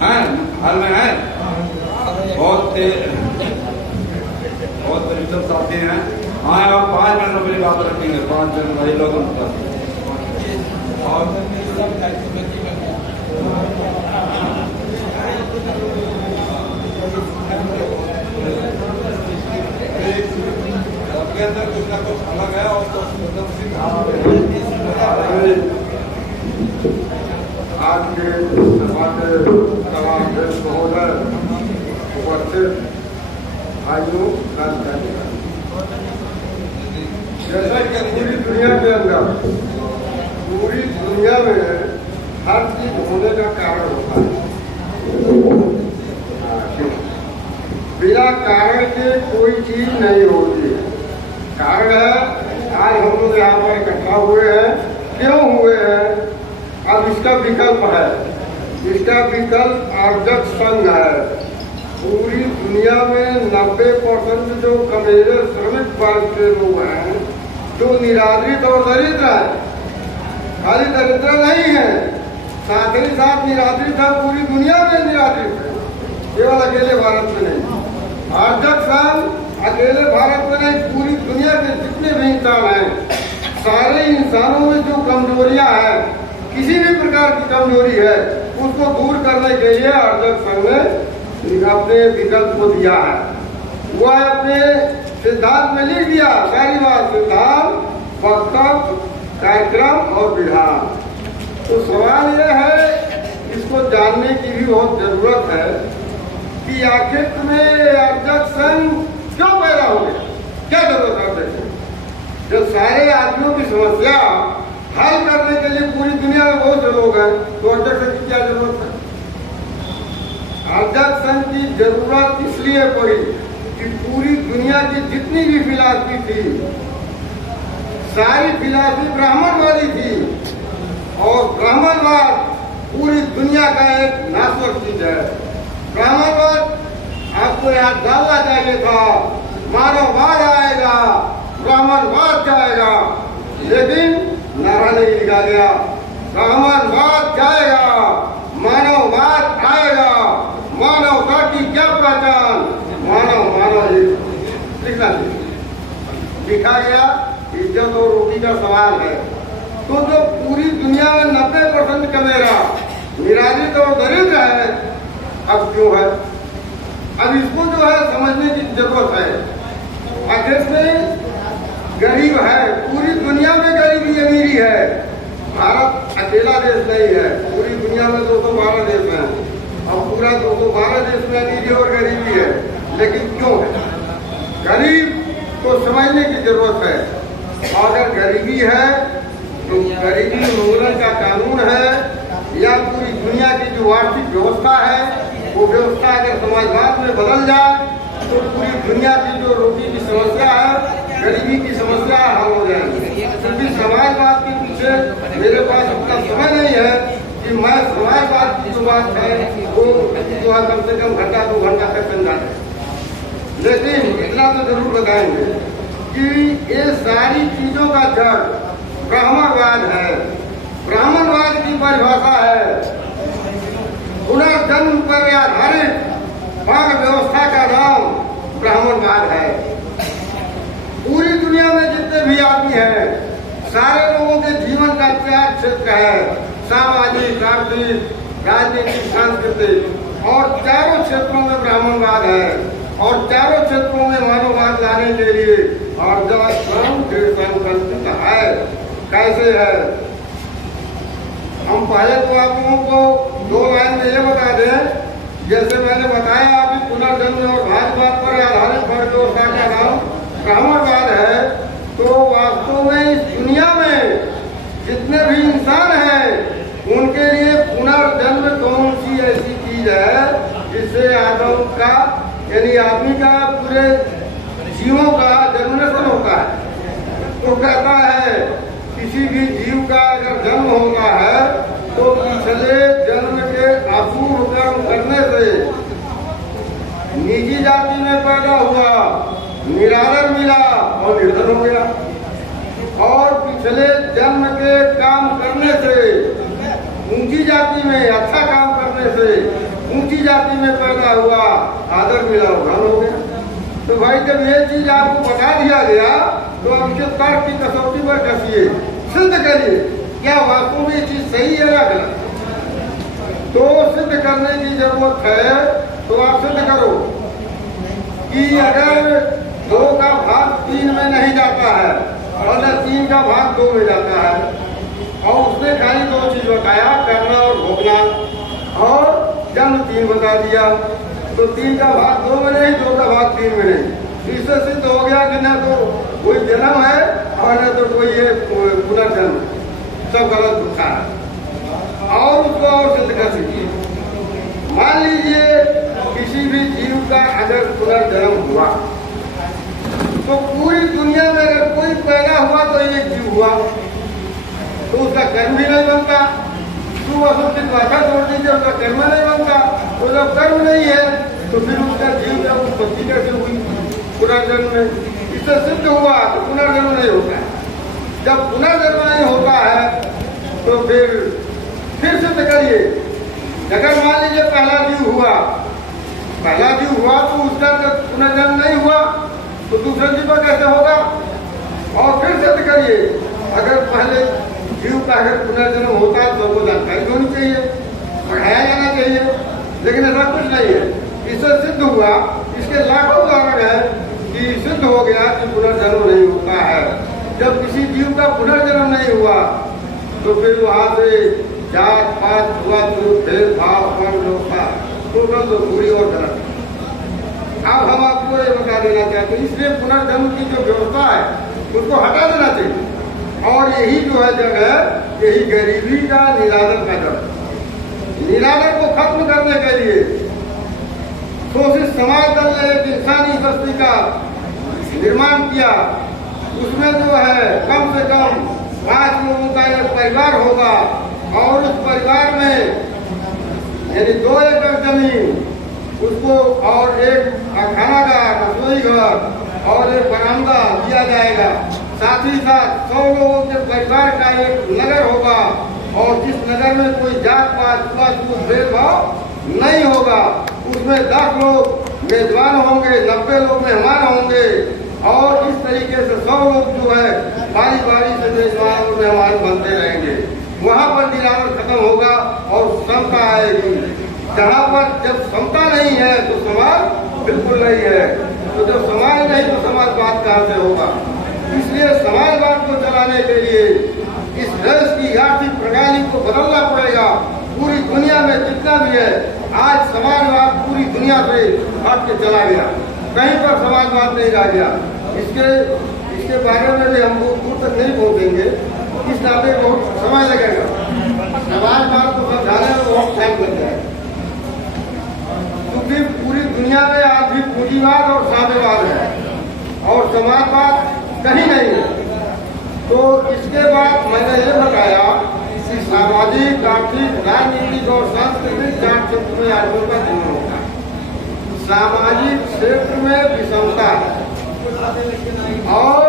हैं हाल में है। बहुत परिश्रम साथी हैं। हाँ आप 5 मिनट में बात रखेंगे। 5 मिनट भाई लोग आपके अंदर कुछ ना कुछ अलग है और आज के महोदय उपस्थित भाइयों, जैसा कि पूरी दुनिया के अंदर पूरी दुनिया में हर चीज होने का कारण होता है। बिना कारण के कोई चीज नहीं होती। कारण है आज हम लोग यहाँ पर इकट्ठा हुए हैं। क्यों हुए हैं? अब इसका विकल्प है। इसका विकल्प आर्जक संघ है। पूरी दुनिया में 90% जो कमेरे श्रमिक वर्ग के लोग हैं जो निरादरित और दरिद्र है। खाली दरिद्र नहीं है, साथ ही साथ निरादरित है। पूरी दुनिया में निरादरित है, केवल अकेले भारत में नहीं। आर्जक संघ अकेले भारत में नहीं, पूरी दुनिया के जितने भी इंसान हैं, सारे इंसानों में जो कमजोरियां हैं, किसी भी प्रकार की कमजोरी है, उसको दूर करने के लिए आर्जक संघ ने अपने विकल्प को दिया है। वह अपने सिद्धांत में लिख दिया सारी बात, सिद्धांत, वक्तव्य, कार्यक्रम और विधान। तो सवाल यह है, इसको जानने की भी बहुत जरूरत है कि आखिर में आर्जक संघ क्यों पैदा हो गया, क्या जरूरत है? जब सारे आदमियों की समस्या हल करने के लिए पूरी दुनिया में बहुत से लोग हैं, तो आर्जक संघ की क्या जरूरत है? आर्जक संघ की जरूरत इसलिए पड़ी कि पूरी दुनिया की जितनी भी फिलॉसफी थी, सारी फिलॉसफी ब्राह्मणवादी थी। और ब्राह्मणवाद पूरी दुनिया का एक नाशवंत चीज है। ब्राह्मणवाद आपको याद डालना चाहिए था, मानववाद आएगा, ब्राह्मणवाद जाएगा, लेकिन नारा नहीं लिखा गया। ब्राह्मणवाद जाएगा, मानववाद आएगा। मानवता की क्या पहचान? मानव मानव लिखना लिखा गया। इज्जत और रोटी का सवाल है। तो जो पूरी दुनिया में 90% कमेरा निरादरित और दरिद्र है, अब क्यों है? अब इसको जो है समझने की जरूरत है। आखिर में गरीब है, पूरी दुनिया में गरीबी अमीरी है। भारत अकेला देश नहीं है, पूरी दुनिया में 212 देश हैं और पूरा 212 देश में अमीरी और गरीबी है। लेकिन क्यों है? गरीब को समझने की जरूरत है। अगर गरीबी है तो गरीबी उन्मूलन का कानून है, या पूरी दुनिया की जो आर्थिक व्यवस्था है, वो व्यवस्था अगर समाजवाद में बदल जाए तो पूरी दुनिया की जो रोटी की समस्या है, गरीबी की समस्या हल हो जाएगी। क्योंकि समाजवाद के पीछे मेरे पास उतना समय नहीं है कि मैं समाजवाद की जो बात है वो जो है कम से कम घंटा 2 घंटा तक समझा दें। लेकिन इतना तो जरूर बताएंगे कि ये सारी चीजों का जड़ ब्राह्मणवाद है। ब्राह्मणवाद की परिभाषा है पुनर्जन्म पर आधारित वर्ण व्यवस्था का नाम ब्राह्मणवाद है। पूरी दुनिया में जितने भी आदमी हैं, सारे लोगों के जीवन का 4 क्षेत्र है, सामाजिक, आर्थिक, राजनीतिक, सांस्कृतिक, और चारों क्षेत्रों में ब्राह्मणवाद है। और चारों क्षेत्रों में मानववाद लाने के लिए आर्जक संघ संकल्पित है। कैसे है? हम पहले तो आप लोगों को 2 लाइन में ये बता दें, जैसे मैंने बताया अभी, पुनर्जन्म और भाजपात पर आधारित वर्ण व्यवस्था का नाम ब्राह्मणवाद है। तो वास्तव में इस दुनिया में जितने भी इंसान हैं, उनके लिए पुनर्जन्म कौन सी ऐसी चीज है जिससे आदम का, यानी आदमी का, पूरे जीवों का जन्मनेशन होता है। तो कहता है किसी भी जीव का अगर जन्म होता है तो पिछले जन्म के अपूर्व कर्म करने से निजी जाति में पैदा हुआ, निरादर मिला और निर्धन हो गया। और पिछले जन्म के काम करने से ऊंची जाति में अच्छा काम करने से जाति में पैदा हुआ, आदर मिला, धन हो गया। तो भाई जब ये चीज आपको बता दिया गया तो अब इसके तर्क की कसौटी पर कसिए, सिद्ध करिए क्या वास्तव में ये चीज सही है या गलत। तो सिद्ध करने की जरूरत है तो आप सिद्ध करो कि अगर 2 का भाग 3 में नहीं जाता है और न 3 का भाग 2 में जाता है, और उसने खाली 2 चीज बताया, करना और भोगना, और जन्म 3 बता दिया, तो 3 का भाग 2 में नहीं, 2 का भाग 3 में नहीं। इससे सिद्ध हो गया कि न तो कोई जन्म है और न तो कोई ये पुनर्जन्म, सब गलत दिखा है। और उसको और सिद्ध कर सकिए। मान लीजिए किसी भी जीव का अगर पुनर्जन्म हुआ तो पूरी दुनिया में अगर कोई पैदा हुआ तो एक जीव हुआ, तो उसका कर्म भी नहीं बनता। शुभ अशुभ की बाधा छोड़ दीजिए, उसका कर्म नहीं बनता। तो जब कर्म नहीं है तो फिर उसका जीव का उत्पत्ति कैसे हुई पुनर्जन्म में। इससे सिद्ध हुआ तो पुनर्जन्म नहीं होता है। जब पुनर्जन्म नहीं होता है तो फिर सिद्ध करिए। अगर मान लीजिए पहला जीव हुआ तो उसका जब पुनर्जन्म नहीं हुआ तो दूसरे जीव का कैसे होगा। और फिर सिद्ध करिए अगर पहले जीव का अगर पुनर्जन्म होता है तो वो जानकारी होनी चाहिए, पढ़ाया जाना चाहिए, लेकिन ऐसा कुछ नहीं है। इससे सिद्ध हुआ, इसके लाखों उदाहरण है कि सिद्ध हो गया कि पुनर्जन्म नहीं होता है। जब किसी जीव का पुनर्जन्म नहीं हुआ तो फिर वहां से जात पात हुआ तो भेदभाव टोटल तो पूरी और गलत। अब हम आपको ये बता देना चाहते हैं, इसलिए पुनर्जन्म की जो व्यवस्था है उसको हटा देना चाहिए। और यही जो है जगह, यही गरीबी का निरादर का जड़। निरादर को खत्म करने के लिए शोषित समाज दल ने एक इंसानी बस्ती का निर्माण किया। उसमें जो है कम से कम 5 लोगों का एक परिवार होगा और उस परिवार में यानी 2 एकड़ जमीन उसको और एक खानागार, रसोई घर और एक बरामदा दिया जाएगा। साथ ही साथ 100 लोगों के परिवार का एक नगर होगा और जिस नगर में कोई जात पात छूत भेदभाव नहीं होगा, उसमें 10 लोग मेजबान होंगे, 90 लोग मेहमान होंगे और इस तरीके से 100 लोग जो है बारी बारी से मेजबान और मेहमान बनते रहेंगे। वहाँ पर निरादर खत्म होगा और समता आएगी। जहाँ पर जब समता नहीं है तो समाज बिल्कुल नहीं है। तो जब समाज नहीं तो समाजवाद कहाँ से होगा। इसलिए समाजवाद को चलाने के लिए इस देश की आर्थिक प्रणाली को बदलना पड़ेगा। पूरी दुनिया में जितना भी है, आज समाजवाद पूरी दुनिया से हट के चला गया, कहीं पर समाजवाद नहीं रह गया। इसके बारे में भी हम बहुत दूर तक नहीं पहुंचेंगे, इस नाते बहुत समय लगेगा। समाजवाद को समझाने में बहुत टाइम लग जाएगा, क्योंकि पूरी दुनिया में आज भी पूंजीवाद और साम्यवाद है और समाजवाद कहीं नहीं है। तो इसके बाद मैंने ये बताया कि सामाजिक, आर्थिक, राजनीतिक और सांस्कृतिक 4 क्षेत्र में आदमियों का जीवन होता है। सामाजिक क्षेत्र में विषमता और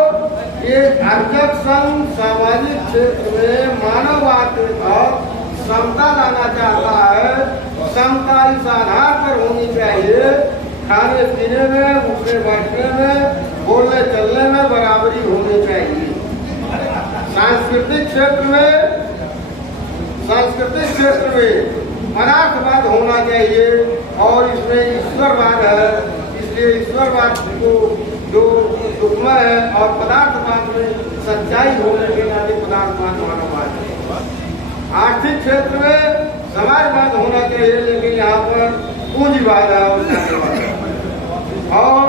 ये अर्जक संघ सामाजिक क्षेत्र में मानववाद के तहत समता लाना चाहता है। समता इस आधार पर होनी चाहिए, खाने पीने में, उठने बैठने में, बोलने चलने में बराबरी होनी चाहिए। सांस्कृतिक क्षेत्र में पदार्थवाद होना चाहिए और इसमें ईश्वरवाद है, इसलिए ईश्वरवाद को जो दुखमय है और पदार्थवाद में सच्चाई होने के नाते पदार्थवाद मानववाद है। आर्थिक क्षेत्र में समाजवाद होना चाहिए, लेकिन यहाँ पर पूंजीवाद है और जातिवाद है। और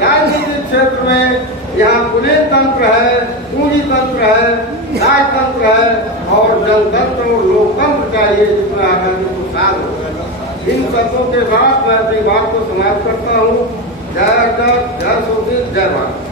राजनीतिक क्षेत्र में यहाँ पुलिस तंत्र है, पूंजी तंत्र है, राजतंत्र है और जनतंत्र और लोकतंत्र चाहिए जिसमें आगामी को साथ हो। इन शब्दों के साथ मैं अपनी बात को समाप्त करता हूँ। जय जय जय शोषित, जय भारत।